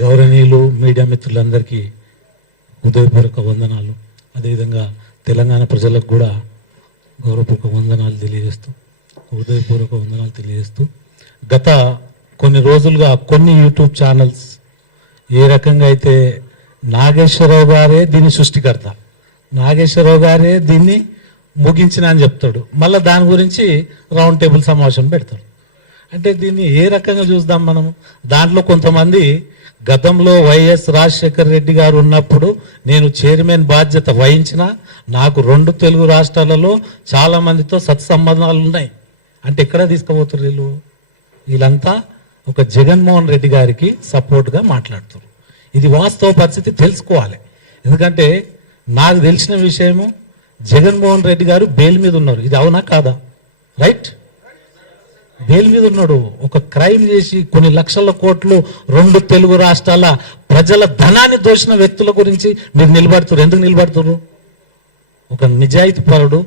గౌరవనీయులు మీడియా మిత్రులందరికీ హృదయపూర్వక వందనాలు. అదేవిధంగా తెలంగాణ ప్రజలకు కూడా గౌరవపూర్వక వందనాలు తెలియజేస్తూ గత కొన్ని రోజులుగా కొన్ని యూట్యూబ్ ఛానల్స్ ఏ రకంగా అయితే నాగేశ్వరరావు గారే దీన్ని సృష్టికర్త, నాగేశ్వరరావు గారే దీన్ని ముగించిన అని చెప్తాడు, మళ్ళీ దాని గురించి రౌండ్ టేబుల్ సమావేశం పెడతాడు. అంటే దీన్ని ఏ రకంగా చూద్దాం మనం? దాంట్లో కొంతమంది గతంలో వైఎస్ రాజశేఖర రెడ్డి గారు ఉన్నప్పుడు నేను చైర్మన్ బాధ్యత వహించిన, నాకు 2 తెలుగు రాష్ట్రాలలో చాలా మందితో సత్సంబంధాలు ఉన్నాయి అంటే ఎక్కడ తీసుకుపోతున్నారు వీళ్ళంతా? ఒక జగన్మోహన్ రెడ్డి గారికి సపోర్ట్గా మాట్లాడుతారు. ఇది వాస్తవ పరిస్థితి తెలుసుకోవాలి. ఎందుకంటే నాకు తెలిసిన విషయము, జగన్మోహన్ రెడ్డి గారు బెయిల్ మీద ఉన్నారు. ఇది అవునా కాదా? రైట్, బెయిల్ మీద ఉన్నాడు. ఒక క్రైమ్ చేసి కొన్ని లక్షల కోట్లు 2 తెలుగు రాష్ట్రాల ప్రజల ధనాన్ని దోచిన వ్యక్తుల గురించి మీరు నిలబడుతున్నారు. ఎందుకు నిలబడుతున్నారు? ఒక నిజాయితీ పరుడు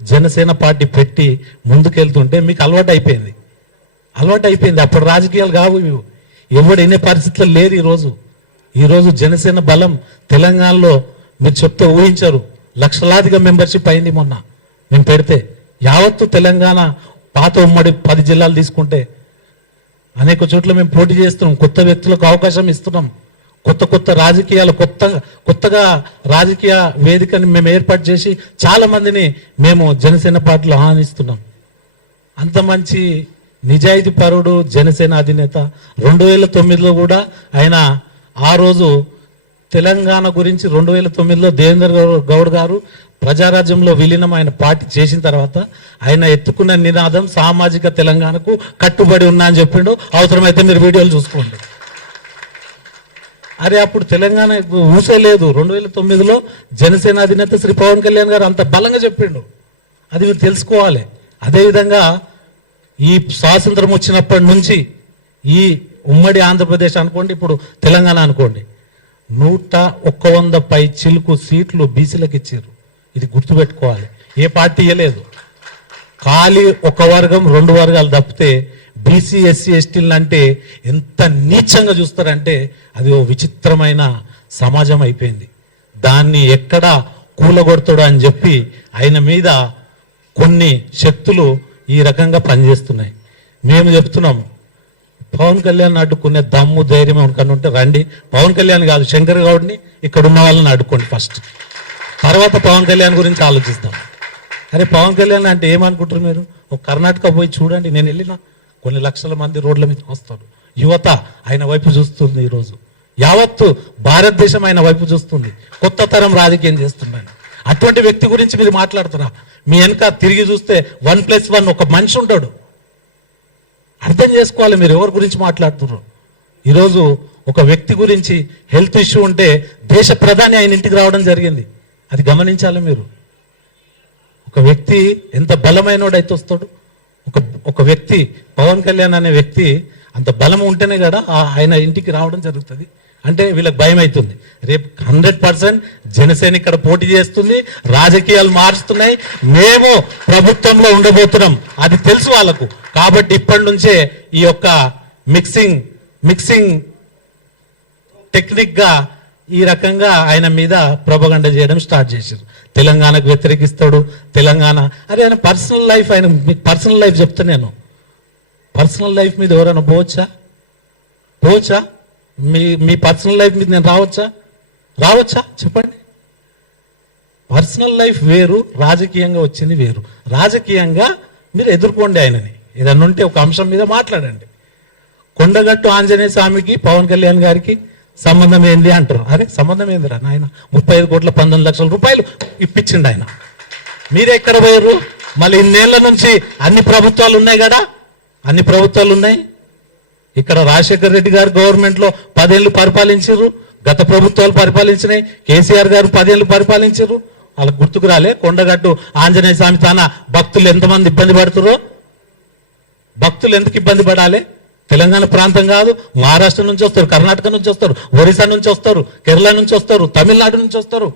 జనసేన పార్టీ పెట్టి ముందుకెళ్తుంటే మీకు అలవాటు అయిపోయింది. అప్పుడు రాజకీయాలు కావు, ఎవడు ఎన్ని పరిస్థితులు లేరు. ఈరోజు జనసేన బలం తెలంగాణలో మీరు చెప్తే ఊహించరు. లక్షలాదిగా మెంబర్షిప్ అయింది మొన్న మేము పెడితే. యావత్తు తెలంగాణ పాత ఉమ్మడి 10 జిల్లాలు తీసుకుంటే అనేక చోట్ల మేము పోటీ చేస్తున్నాం. కొత్త వ్యక్తులకు అవకాశం ఇస్తున్నాం. కొత్త రాజకీయాలు కొత్తగా రాజకీయ వేదికని మేము ఏర్పాటు చేసి చాలా మందిని మేము జనసేన పార్టీలో ఆహ్వానిస్తున్నాం. అంత మంచి నిజాయితీ పరుడు జనసేన అధినేత. 2009లో కూడా ఆయన ఆ రోజు తెలంగాణ గురించి 2009లో దేవేందర్ గౌడ్ గారు ప్రజారాజ్యంలో విలీనం ఆయన పార్టీ చేసిన తర్వాత ఆయన ఎత్తుకున్న నినాదం సామాజిక తెలంగాణకు కట్టుబడి ఉన్నా అని చెప్పిండు. అవసరమైతే మీరు వీడియోలు చూసుకోండి. అరే అప్పుడు తెలంగాణ ఊసే లేదు. 2009లో జనసేన అధినేత శ్రీ పవన్ కళ్యాణ్ గారు అంత బలంగా చెప్పిండు. అది మీరు తెలుసుకోవాలి. అదేవిధంగా ఈ స్వాతంత్రం వచ్చినప్పటి నుంచి ఈ ఉమ్మడి ఆంధ్రప్రదేశ్ అనుకోండి, ఇప్పుడు తెలంగాణ అనుకోండి, 101 పై చిలుకు సీట్లు బీసీలకు ఇచ్చారు. ఇది గుర్తుపెట్టుకోవాలి. ఏ పార్టీ ఇవ్వలేదు. ఖాళీ 1 వర్గం 2 వర్గాలు తప్పితే బీసీ ఎస్సీ ఎస్టీలు అంటే ఎంత నీచంగా చూస్తారంటే అది ఓ విచిత్రమైన సమాజం అయిపోయింది. దాన్ని ఎక్కడ కూలగొడతాడు అని చెప్పి ఆయన మీద కొన్ని శక్తులు ఈ రకంగా పనిచేస్తున్నాయి. మేము చెప్తున్నాం, పవన్ కళ్యాణ్ అడ్డుకునే దమ్ము ధైర్యం ఎవరికన్నా ఉంటే రండి. పవన్ కళ్యాణ్ కాదు, శంకర్ గౌడ్ని ఇక్కడ ఉన్న వాళ్ళని అడ్డుకోండి ఫస్ట్, తర్వాత పవన్ కళ్యాణ్ గురించి ఆలోచిస్తాం. అరే పవన్ కళ్యాణ్ అంటే ఏమనుకుంటారు మీరు? ఒక కర్ణాటక పోయి చూడండి. నేను వెళ్ళిన కొన్ని లక్షల మంది రోడ్ల మీద వస్తారు. యువత ఆయన వైపు చూస్తుంది. ఈరోజు యావత్తు భారతదేశం ఆయన వైపు చూస్తుంది. కొత్త తరం రాజకీయం చేస్తున్నాను. అటువంటి వ్యక్తి గురించి మీరు మాట్లాడుతున్నా? మీ వెనక తిరిగి చూస్తే 1+1 ఒక మనిషి ఉంటాడు. అర్థం చేసుకోవాలి మీరు ఎవరి గురించి మాట్లాడుతున్నారు. ఈరోజు ఒక వ్యక్తి గురించి హెల్త్ ఇష్యూ ఉంటే దేశ ప్రధాని ఆయన ఇంటికి రావడం జరిగింది. అది గమనించాలి మీరు. ఒక వ్యక్తి ఎంత బలమైనోడైతే వస్తాడు. ఒక వ్యక్తి పవన్ కళ్యాణ్ అనే వ్యక్తి అంత బలం ఉంటేనే కదా ఆయన ఇంటికి రావడం జరుగుతుంది. అంటే వీళ్ళకి భయం అవుతుంది. రేపు 100% జనసేన ఇక్కడ పోటీ చేస్తుంది, రాజకీయాలు మారుస్తున్నాయి, మేము ప్రభుత్వంలో ఉండబోతున్నాం, అది తెలుసు వాళ్ళకు. కాబట్టి ఇప్పటి నుంచే ఈ యొక్క మిక్సింగ్ టెక్నిక్ గా ఈ రకంగా ఆయన మీద ప్రొపగండా చేయడం స్టార్ట్ చేశారు. తెలంగాణకు వ్యతిరేకిస్తాడు. తెలంగాణ అరే ఆయన పర్సనల్ లైఫ్, ఆయన మీకు పర్సనల్ లైఫ్ చెప్తా నేను. పర్సనల్ లైఫ్ మీద ఎవరైనా పోవచ్చా? మీ పర్సనల్ లైఫ్ మీద నేను రావచ్చా చెప్పండి? పర్సనల్ లైఫ్ వేరు, రాజకీయంగా వచ్చింది వేరు. రాజకీయంగా మీరు ఎదుర్కోండి ఆయనని. ఏదన్నా ఉంటే ఒక అంశం మీద మాట్లాడండి. కొండగట్టు ఆంజనేయ స్వామికి పవన్ కళ్యాణ్ గారికి సంబంధం ఏంది అంటారు. అరే సంబంధం ఏందిరా నాయన? 35 కోట్ల 19 లక్షల రూపాయలు ఇప్పించిండు ఆయన. మీరే ఎక్కడ పోయారు? మళ్ళీ ఇన్నేళ్ల నుంచి అన్ని ప్రభుత్వాలు ఉన్నాయి కదా, అన్ని ప్రభుత్వాలు ఉన్నాయి. ఇక్కడ రాజశేఖర రెడ్డి గారు గవర్నమెంట్ లో 10 ఏళ్ళు పరిపాలించారు. గత ప్రభుత్వాలు పరిపాలించినాయి. కేసీఆర్ గారు 10 ఏళ్ళు పరిపాలించారు. వాళ్ళకి గుర్తుకు రాలే? కొండగట్టు ఆంజనేయ స్వామి తాన భక్తులు ఎంతమంది ఇబ్బంది పడుతురో. భక్తులు ఎందుకు ఇబ్బంది పడాలి? తెలంగాణ ప్రాంతం కాదు, మహారాష్ట్ర నుంచి వస్తారు, కర్ణాటక నుంచి వస్తారు, ఒరిస్సా నుంచి వస్తారు, కేరళ నుంచి వస్తారు, తమిళనాడు నుంచి వస్తారు.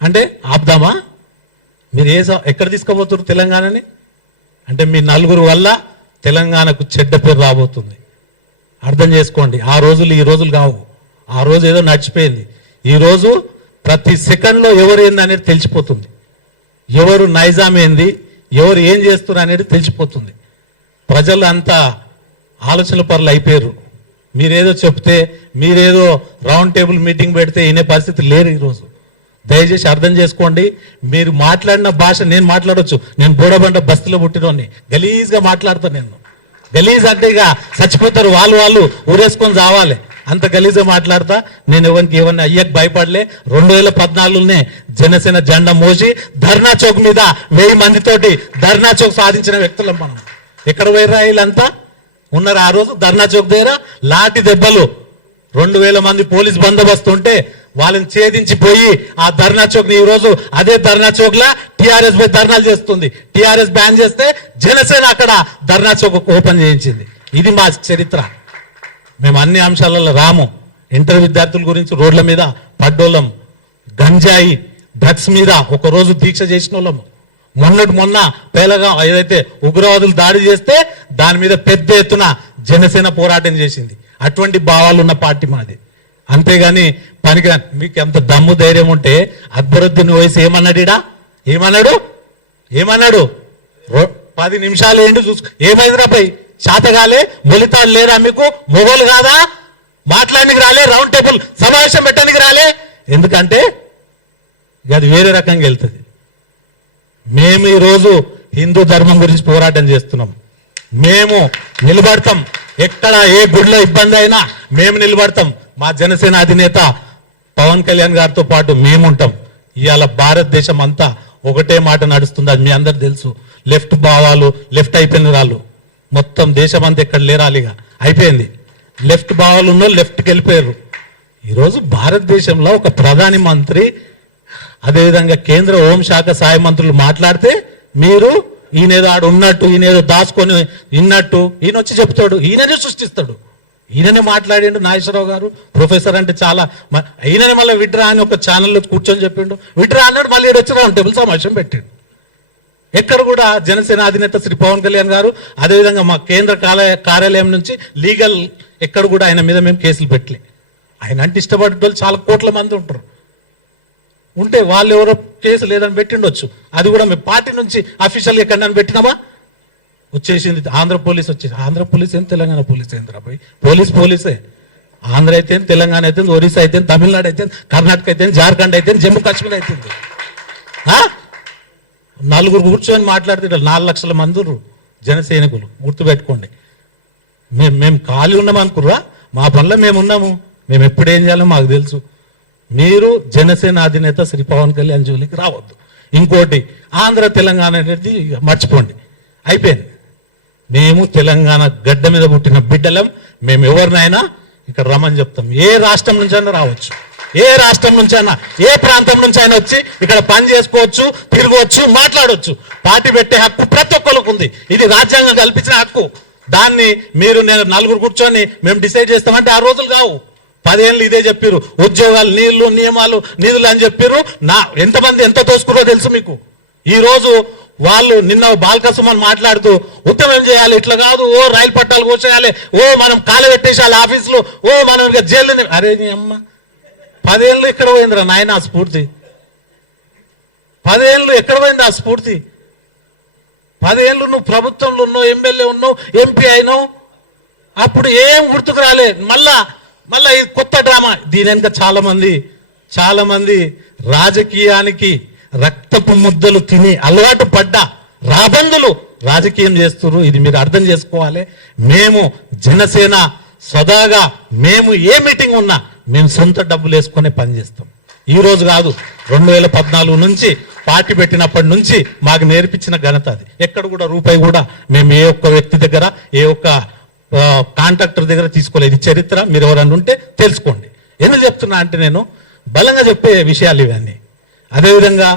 అంటే ఆపుదామా? మీరు ఎక్కడ తీసుకుపోతారు తెలంగాణని? అంటే మీ నలుగురు వల్ల తెలంగాణకు చెడ్డ పేరు రాబోతుంది. అర్థం చేసుకోండి. ఆ రోజులు ఈ రోజులు కావు. ఆ రోజు ఏదో నడిచిపోయింది. ఈ రోజు ప్రతి సెకండ్లో ఎవరు ఏంది అనేది తెలిసిపోతుంది. ఎవరు నైజాం ఏంది, ఎవరు ఏం చేస్తున్నారు అనేది తెలిసిపోతుంది. ప్రజలు అంతా ఆలోచన పరులు అయిపోయారు. మీరేదో చెప్తే, మీరేదో రౌండ్ టేబుల్ మీటింగ్ పెడితే వినే పరిస్థితి లేరు ఈరోజు. దయచేసి అర్థం చేసుకోండి. మీరు మాట్లాడిన భాష నేను మాట్లాడొచ్చు. నేను బోడబండ బస్తీలో పుట్టినోని, గలీజ్గా మాట్లాడతాను. నేను గలీజ్ అంటే ఇక చచ్చిపోతారు, వాళ్ళు ఊరేసుకొని చావాలి, అంత గలీజ్గా మాట్లాడతా. నేను ఎవరికి ఏమన్నా అయ్యకు భయపడలే. 2014లోనే జనసేన జెండా మోసి ధర్నా చౌక్ మీద 1000 మందితోటి ధర్నా చౌక్ సాధించిన వ్యక్తులం మనం. ఎక్కడ పోయిరా వీళ్ళంతా ఉన్నారు ఆ రోజు ధర్నా చౌక్ దగ్గర? లాఠీ దెబ్బలు 2000 మంది పోలీస్ బందోబస్తు ఉంటే వాళ్ళని ఛేదించి పోయి ఆ ధర్నా చౌక్ ని ఈ రోజు అదే ధర్నా చౌక్ లా టీఆర్ఎస్ పై ధర్నాలు చేస్తుంది. టీఆర్ఎస్ బ్యాన్ చేస్తే జనసేన అక్కడ ధర్నా చౌక్ ఓపెన్ చేయించింది. ఇది మా చరిత్ర. మేము అన్ని అంశాలలో రాము. ఇంటర్ విద్యార్థుల గురించి రోడ్ల మీద పడ్డోళ్ళం, గంజాయి డ్రగ్స్ మీద ఒక రోజు దీక్ష చేసిన వాళ్ళము. మొన్న పేలగా ఏదైతే ఉగ్రవాదులు దాడి చేస్తే దాని మీద పెద్ద ఎత్తున జనసేన పోరాటం చేసింది. అటువంటి భావాలు ఉన్న పార్టీ మాది. అంతేగాని పనికి మీకు ఎంత దమ్ము ధైర్యం ఉంటే అక్బరుద్దీన్ వయసు ఏమన్నాడు 10 నిమిషాలు ఏంటి చూసు, ఏమైందిరా పై శాతగాలే, మొలితాడు లేరా మీకు, మొగోలు కాదా, మాట్లాడడానికి రాలే, రౌండ్ టేబుల్ సమావేశం పెట్టడానికి రాలే? ఎందుకంటే అది వేరే రకంగా వెళ్తుంది. మేము ఈరోజు హిందూ ధర్మం గురించి పోరాటం చేస్తున్నాం. మేము నిలబడతాం. ఎక్కడ ఏ గుడిలో ఇబ్బంది అయినా మేము నిలబడతాం. మా జనసేన అధినేత పవన్ కళ్యాణ్ గారితో పాటు మేముంటాం. ఇవాళ భారతదేశం అంతా ఒకటే మాట నడుస్తుంది, అది మీ అందరు తెలుసు. లెఫ్ట్ భావాలు, లెఫ్ట్ అయిపోయిన వాళ్ళు మొత్తం దేశం అంతా ఎక్కడ లేరాలిగా అయిపోయింది. లెఫ్ట్ భావాలు ఉన్న లెఫ్ట్కి వెళ్ళిపోయారు. ఈరోజు భారతదేశంలో ఒక ప్రధాని మంత్రి, అదేవిధంగా కేంద్ర హోంశాఖ సహాయ మంత్రులు మాట్లాడితే మీరు ఈయనేదో ఆడు ఉన్నట్టు, ఈయనేదో దాచుకొని విన్నట్టు ఈయన వచ్చి చెప్తాడు, ఈయననే సృష్టిస్తాడు. ఈయననే మాట్లాడిండు నాగేశ్వరరావు గారు, ప్రొఫెసర్ అంటే చాలా. ఈయననే మళ్ళీ విడ్రా అని ఒక ఛానల్లో కూర్చొని చెప్పిండు. విడ్రా అన్నాడు, మళ్ళీ వచ్చి రౌండ్ టేబుల్ సమావేశం పెట్టిండు. ఎక్కడ కూడా జనసేన అధినేత శ్రీ పవన్ కళ్యాణ్ గారు, అదేవిధంగా మా కేంద్ర కార్యాలయం నుంచి లీగల్ ఎక్కడ కూడా ఆయన మీద మేము కేసులు పెట్టలే. ఆయన అంటే ఇష్టపడే వాళ్ళు చాలా కోట్ల మంది ఉంటారు. ఉంటే వాళ్ళు ఎవరో కేసు లేదని పెట్టిండొచ్చు. అది కూడా మేము పార్టీ నుంచి అఫీషియల్గా ఎక్కడైనా పెట్టినామా? వచ్చేసింది ఆంధ్ర పోలీస్ వచ్చేసి. ఆంధ్ర పోలీస్ ఏంటి, తెలంగాణ పోలీస్ ఏంటి రాబోయ్? పోలీసే. ఆంధ్ర అయితే, తెలంగాణ అయితే, ఒరిస్సా అయితే, తమిళనాడు అయితే, కర్ణాటక అయితే, జార్ఖండ్ అయితే, జమ్మూ కాశ్మీర్ అయితే. 4 కూర్చొని మాట్లాడితే 4 లక్షల మంది జన సైనికులు. గుర్తుపెట్టుకోండి. మేము ఖాళీ ఉన్నాం అనుకుర్రా? మా పనిలో మేము ఉన్నాము. మేము ఎప్పుడు ఏం చేయాలో మాకు తెలుసు. మీరు జనసేన అధినేత శ్రీ పవన్ కళ్యాణ్ జోలికి రావద్దు. ఇంకోటి, ఆంధ్ర తెలంగాణ అనేది మర్చిపోండి, అయిపోయింది. మేము తెలంగాణ గడ్డ మీద పుట్టిన బిడ్డలం. మేము ఎవరినైనా ఇక్కడ రమ్మని చెప్తాం. ఏ రాష్ట్రం నుంచి అయినా రావచ్చు, ఏ రాష్ట్రం నుంచి అయినా, ఏ ప్రాంతం నుంచి అయినా వచ్చి ఇక్కడ పని చేసుకోవచ్చు, తిరగవచ్చు, మాట్లాడవచ్చు. పార్టీ పెట్టే హక్కు ప్రతి ఒక్కరికి ఉంది. ఇది రాజ్యాంగం కల్పించిన హక్కు. దాన్ని మీరు నేను 4 కూర్చొని మేము డిసైడ్ చేస్తామంటే ఆ రోజులు కావు. 10 ఏళ్ళు ఇదే చెప్పారు, ఉద్యోగాలు, నీళ్లు, నియమాలు, నిధులు అని చెప్పారు. ఎంతమంది ఎంత దోసుకున్నారో తెలుసు మీకు. ఈ రోజు వాళ్ళు నిన్న బాలకసుమని మాట్లాడుతూ ఉత్తమం చేయాలి, ఇట్లా కాదు, ఓ రైలు పట్టాలు కోసేయాలి, ఓ మనం కాలు పెట్టేసాలి ఆఫీసులు, ఓ మనం జైలు. అరే నీ అమ్మ, 10 ఏళ్ళు ఎక్కడ పోయిందిరా నాయన ఆ స్ఫూర్తి? 10 ఏళ్ళు ఎక్కడ పోయింది ఆ స్ఫూర్తి? 10 ఏళ్ళు నువ్వు ప్రభుత్వంలో ఉన్నావు, ఎమ్మెల్యే ఉన్నావు, ఎంపీ అయినావు, అప్పుడు ఏం గుర్తుకు రాలే. మళ్ళా ఈ కొత్త డ్రామా. దీని వెనుక చాలా మంది రాజకీయానికి రక్తపు ముద్దలు తిని అలవాటు పడ్డ రాబందులు రాజకీయం చేస్తున్నారు. ఇది మీరు అర్థం చేసుకోవాలి. మేము జనసేన సదాగా మేము ఏ మీటింగ్ ఉన్నా మేము సొంత డబ్బులు వేసుకునే పని చేస్తాం. ఈ రోజు కాదు, 2014 నుంచి పార్టీ పెట్టినప్పటి నుంచి మాకు నేర్పించిన ఘనత అది. ఎక్కడ కూడా రూపాయి కూడా మేము ఏ ఒక్క వ్యక్తి దగ్గర, ఏ ఒక్క కాంట్రాక్టర్ దగ్గర తీసుకోలేదు. చరిత్ర మీరు ఎవరన్నా ఉంటే తెలుసుకోండి. ఎందుకు చెప్తున్నా అంటే నేను బలంగా చెప్పే విషయాలు ఇవన్నీ. అదేవిధంగా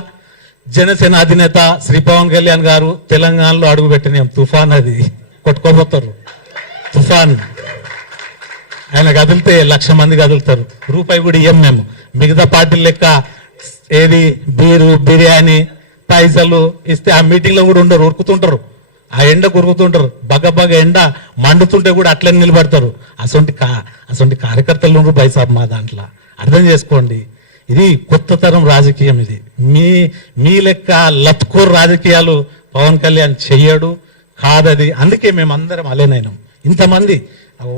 జనసేన అధినేత శ్రీ పవన్ కళ్యాణ్ గారు తెలంగాణలో అడుగుపెట్టిన తుఫాన్, అది కొట్టుకోబోతారు. తుఫాన్ ఆయన కదిలితే 1,00,000 మంది కదులుతారు. రూపాయి కూడా ఇయ్యం మేము. మిగతా పార్టీల లెక్క ఏది బీరు, బిర్యానీ, పైసలు ఇస్తే ఆ మీటింగ్లో కూడా ఉండరు, ఉరుకుతుంటారు. ఆ ఎండ కొరుకుతుంటారు, బగ ఎండ మండుతుంటే కూడా అట్లనే నిలబడతారు. అసొంటి కార్యకర్తలు ఉన్నారు బైసాబ్ మా దాంట్లో. అర్థం చేసుకోండి, ఇది కొత్త తరం రాజకీయం. ఇది మీ లెక్క లత్కోర్ రాజకీయాలు పవన్ కళ్యాణ్ చెయ్యడు, కాదది. అందుకే మేము అందరం అలేనైనాం. ఇంతమంది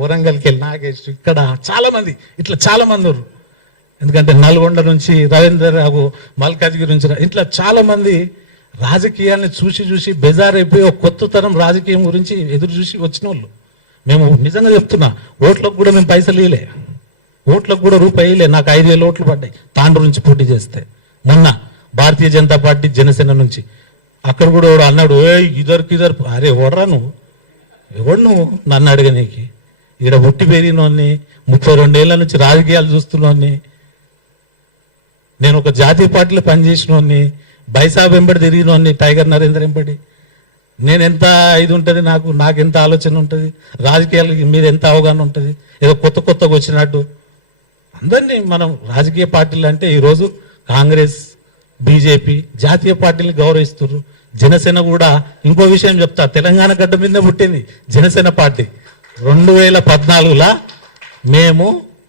వరంగల్కి వెళ్ళి నాగేష్, ఇక్కడ చాలా మంది, ఇట్లా చాలా మంది ఉన్నారు. ఎందుకంటే నల్గొండ నుంచి రవీందర్ రావు, మల్కాజ్గిరి నుంచి ఇట్లా చాలా మంది రాజకీయాన్ని చూసి బెజారైపోయి ఒక కొత్త తరం రాజకీయం గురించి ఎదురు చూసి వచ్చిన వాళ్ళు. మేము నిజంగా చెప్తున్నా, ఓట్లకు కూడా మేము పైసలు ఇవ్వలే, ఓట్లకు కూడా రూపాయి ఇవ్వలే. నాకు 5,000 ఓట్లు పడ్డాయి తాండ్రు నుంచి పోటీ చేస్తే. మొన్న భారతీయ జనతా పార్టీ జనసేన నుంచి అక్కడ కూడా ఎవడు అన్నాడు, ఇద్దరు అరే ఓడరా నువ్వు, ఎవడు నువ్వు నన్ను అడగనీకి? ఇక్కడ పుట్టి పెరిగినోన్ని, 32 ఏళ్ల నుంచి రాజకీయాలు చూస్తున్నోన్ని, నేను ఒక జాతీయ పార్టీలో పనిచేసినోన్ని, బైసాబ్ వెంబడి తిరిగినోన్ని, టైగర్ నరేందర్ వెంబడి. నేను ఎంత ఇది ఉంటుంది, నాకు ఎంత ఆలోచన ఉంటుంది, రాజకీయాలకి మీద ఎంత అవగాహన ఉంటుంది. ఏదో కొత్తగా వచ్చినట్టు అందరినీ మనం రాజకీయ పార్టీలు అంటే ఈరోజు కాంగ్రెస్, బీజేపీ జాతీయ పార్టీని గౌరవిస్తున్నారు. జనసేన కూడా ఇంకో విషయం చెప్తా, తెలంగాణ గడ్డ మీద పుట్టింది జనసేన పార్టీ. 2014లో మేము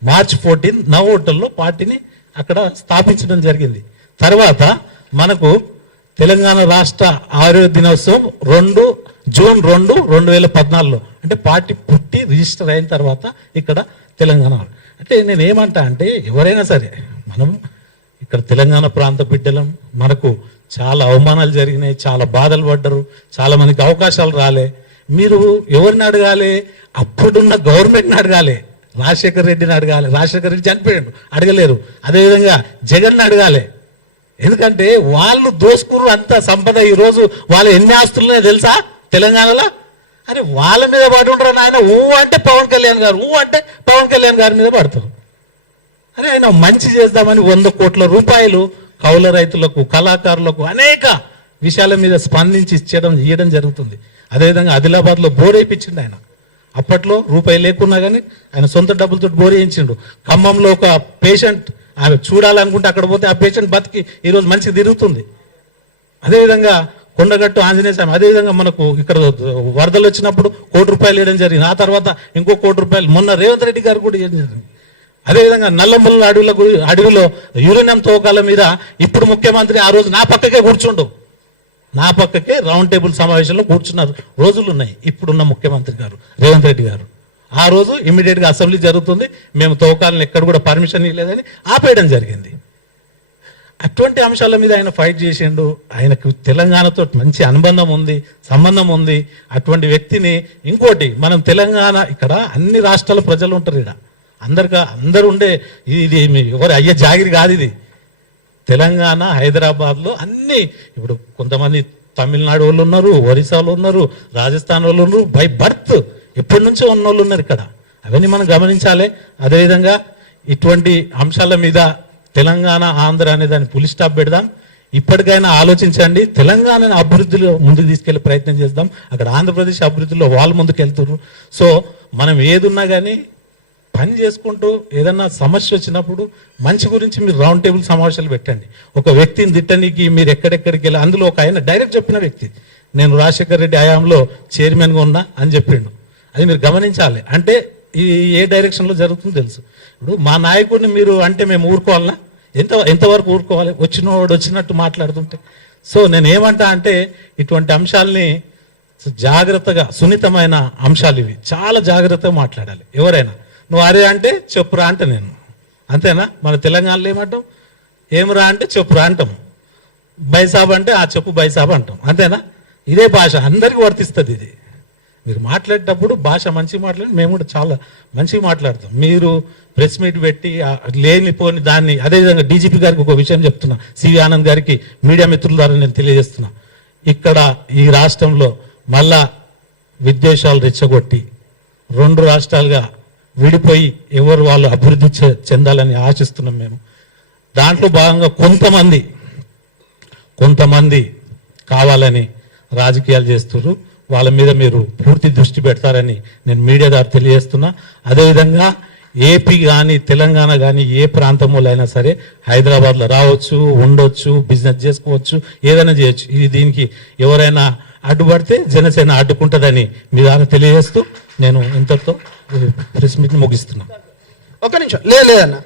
March 14 నవోటల్లో పార్టీని అక్కడ స్థాపించడం జరిగింది. తర్వాత మనకు తెలంగాణ రాష్ట్ర ఆరోగ్య దినోత్సవం జూన్ 2, 2014లో, అంటే పార్టీ పుట్టి రిజిస్టర్ అయిన తర్వాత ఇక్కడ తెలంగాణ. అంటే నేను ఏమంటా అంటే, ఎవరైనా సరే మనం ఇక్కడ తెలంగాణ ప్రాంత బిడ్డలం, మనకు చాలా అవమానాలు జరిగినాయి, చాలా బాధలు పడ్డరు, చాలా మందికి అవకాశాలు రాలే. మీరు ఎవరిని అడగాలి? అప్పుడున్న గవర్నమెంట్ని అడగాలి, రాజశేఖర రెడ్డిని అడగాలి. రాజశేఖర రెడ్డి చనిపోయాడు, అడగలేరు. అదేవిధంగా జగన్ని అడగాలి, ఎందుకంటే వాళ్ళు దోసుకురు అంత సంపద. ఈరోజు వాళ్ళు ఎన్ని ఆస్తులున్నాయో తెలుసా తెలంగాణలో? అని వాళ్ళ మీద పడి ఉండరు ఆయన. అంటే పవన్ కళ్యాణ్ గారు, అంటే పవన్ కళ్యాణ్ గారి మీద పడతారు. అరే ఆయన మంచి చేద్దామని 100 కోట్ల రూపాయలు కౌల రైతులకు, కళాకారులకు అనేక విషయాల మీద స్పందించి ఇవ్వడం జరుగుతుంది. అదేవిధంగా ఆదిలాబాద్లో బోర్ వేయించిండు ఆయన. అప్పట్లో రూపాయి లేకున్నా కానీ ఆయన సొంత డబ్బులతో బోర్ వేయించిండు. ఖమ్మంలో ఒక పేషెంట్ ఆమె చూడాలనుకుంటే అక్కడ పోతే ఆ పేషెంట్ బతికి ఈరోజు మంచిగా తిరుగుతుంది. అదేవిధంగా కొండగట్టు ఆంజనేయ స్వామి, అదేవిధంగా మనకు ఇక్కడ వరదలు వచ్చినప్పుడు ₹1 కోటి వేయడం జరిగింది. ఆ తర్వాత ఇంకో ₹1 మొన్న రేవంత్ రెడ్డి గారు కూడా ఇవ్వడం జరిగింది. అదేవిధంగా నల్లమల్ల అడవిలో యురేనియం తవ్వకాల మీద ఇప్పుడు ముఖ్యమంత్రి ఆ రోజు నా పక్కకే కూర్చుండు, నా పక్కకే రౌండ్ టేబుల్ సమావేశంలో కూర్చున్నారు రోజులు ఉన్నాయి. ఇప్పుడున్న ముఖ్యమంత్రి గారు రేవంత్ రెడ్డి గారు ఆ రోజు ఇమ్మీడియట్గా అసెంబ్లీ జరుగుతుంది, మేము తవ్వకాలను ఎక్కడ కూడా పర్మిషన్ ఇవ్వలేదని ఆపేయడం జరిగింది. అటువంటి అంశాల మీద ఆయన ఫైట్ చేసిండు. ఆయనకు తెలంగాణతో మంచి అనుబంధం ఉంది, సంబంధం ఉంది. అటువంటి వ్యక్తిని ఇంకోటి, మనం తెలంగాణ ఇక్కడ అన్ని రాష్ట్రాల ప్రజలు ఉంటారు, ఇక్కడ అందరూ ఉండే ఇది ఎవరు అయ్యే జాగిరి కాదు ఇది. తెలంగాణ హైదరాబాద్లో అన్ని, ఇప్పుడు కొంతమంది తమిళనాడు వాళ్ళు ఉన్నారు, ఒరిస్సాలో ఉన్నారు, రాజస్థాన్ వాళ్ళు ఉన్నారు, బై బర్త్ ఎప్పటి నుంచో ఉన్న వాళ్ళు ఉన్నారు ఇక్కడ. అవన్నీ మనం గమనించాలి. అదేవిధంగా ఇటువంటి అంశాల మీద తెలంగాణ, ఆంధ్ర అనే దాన్ని పులి స్టాప్ పెడదాం. ఇప్పటికైనా ఆలోచించండి, తెలంగాణను అభివృద్ధిలో ముందుకు తీసుకెళ్లే ప్రయత్నం చేద్దాం. అక్కడ ఆంధ్రప్రదేశ్ అభివృద్ధిలో వాళ్ళు ముందుకు వెళ్తున్నారు. సో మనం ఏదున్నా కానీ పని చేసుకుంటూ ఏదన్నా సమస్య వచ్చినప్పుడు మంచి గురించి మీరు రౌండ్ టేబుల్ సమావేశాలు పెట్టండి. ఒక వ్యక్తిని తిట్టడానికి మీరు ఎక్కడెక్కడికి వెళ్ళి, అందులో ఒక ఆయన డైరెక్ట్ చెప్పిన వ్యక్తి, నేను రాజశేఖర రెడ్డి హయాంలో చైర్మన్గా ఉన్నా అని చెప్పిండు. అది మీరు గమనించాలి. అంటే ఈ ఏ డైరెక్షన్లో జరుగుతుందో తెలుసు. ఇప్పుడు మా నాయకుడిని మీరు అంటే మేము ఊరుకోవాలన్నా? ఎంతవరకు ఊరుకోవాలి? వచ్చినవాడు వచ్చినట్టు మాట్లాడుతుంటే. సో నేను ఏమంటా అంటే, ఇటువంటి అంశాలని జాగ్రత్తగా, సున్నితమైన అంశాలు ఇవి, చాలా జాగ్రత్తగా మాట్లాడాలి. ఎవరైనా నువ్వు అరే అంటే చెప్పురా అంటే నేను, అంతేనా? మన తెలంగాణలో ఏమంటాం? ఏమరా అంటే చెప్పురా అంటాం. బైసాబ్ అంటే ఆ చెప్పు బైసాబ్ అంటాం, అంతేనా? ఇదే భాష అందరికీ వర్తిస్తుంది. ఇది మీరు మాట్లాడేటప్పుడు భాష మంచిగా మాట్లాడి, మేము కూడా చాలా మంచిగా మాట్లాడతాం. మీరు ప్రెస్ మీట్ పెట్టి లేనిపోని దాన్ని, అదేవిధంగా డీజీపీ గారికి ఒక విషయం చెప్తున్నా, సివి ఆనంద్ గారికి మీడియా మిత్రుల ద్వారా నేను తెలియజేస్తున్నా, ఇక్కడ ఈ రాష్ట్రంలో మళ్ళా విద్వేషాలు రెచ్చగొట్టి 2 రాష్ట్రాలుగా విడిపోయి ఎవరు వాళ్ళు అభివృద్ధి చెందాలని ఆశిస్తున్నాం మేము. దాంట్లో భాగంగా కొంతమంది కావాలని రాజకీయాలు చేస్తున్నారు. వాళ్ళ మీద మీరు పూర్తి దృష్టి పెడతారని నేను మీడియా ద్వారా తెలియజేస్తున్నా. అదేవిధంగా ఏపీ కానీ తెలంగాణ కానీ ఏ ప్రాంతంలో అయినా సరే హైదరాబాద్లో రావచ్చు, ఉండొచ్చు, బిజినెస్ చేసుకోవచ్చు, ఏదైనా చేయొచ్చు. ఇది దీనికి ఎవరైనా అడ్డుపడితే జనసేన అడ్డుకుంటుందని మీ ద్వారా తెలియజేస్తూ నేను ఇంతతో ప్రెస్ మీట్ ముగిస్తున్నాను. ఒక్క నిమిషం లేదన్న